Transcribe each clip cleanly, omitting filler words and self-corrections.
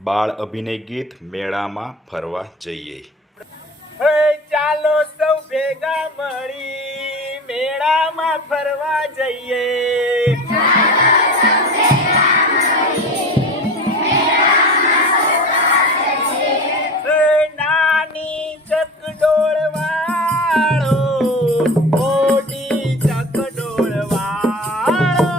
બાળ અભિનય ગીત મેળામાં ફરવા જઈએ. ચાલો સૌ ભેગા મળી મેળામાં ફરવા જઈએ. નાની ચકડોળ વાળો મોટી ચકડોળ વાળો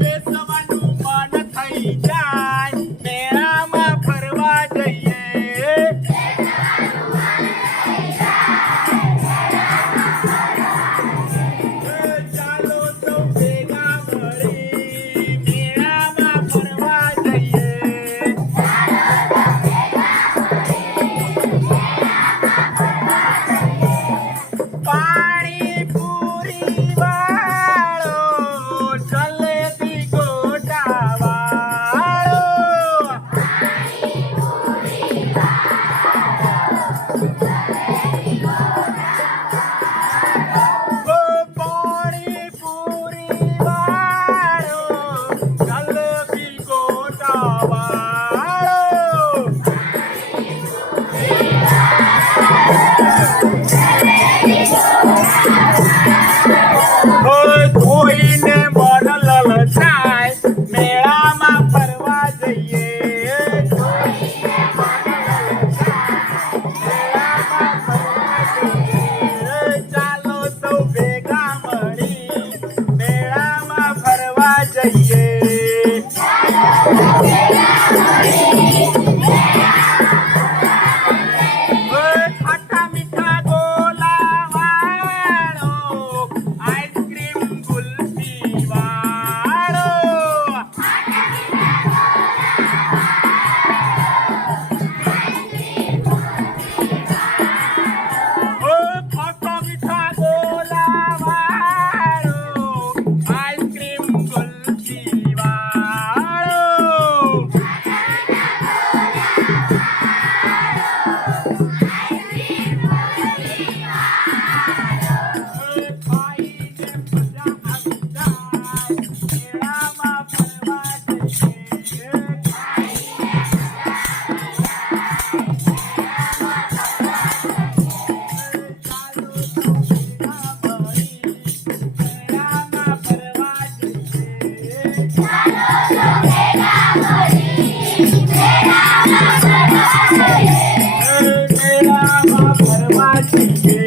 બેસવાનું મન થઈ જાય મેળામાં ફરવા જઈએ. ચાલો સૌ ભેગા મળી મેળામાં ફરવા જઈએ. પાણી પૂરી વાળો જલેબી ગોટા વાળો પાણી પૂરી વાળો જલેબી ગોટા વાળો ધોઈને મન લલચાય મેળામાં ફરવા જઈએ. મેળામાં ફરવા જઈએ. ચાલો સૌ ભેગા મળી મેળામાં ફરવા જઈએ. ખાટા મીઠા ગોલા વાળો આઈસ્ક્રીમ ગુલ્ફી વાળો ખાટા મીઠા ગોલા વાળો આઈસ્ક્રીમ ગુલ્ફી વાળો ખાઈને મજા આવી જાય મેળામાં ફરવા જઈએ. ચાલો સૌ ભેગા મળી મેળામાં ફરવા જઈએ. મેળામાં ફરવા જઈએ.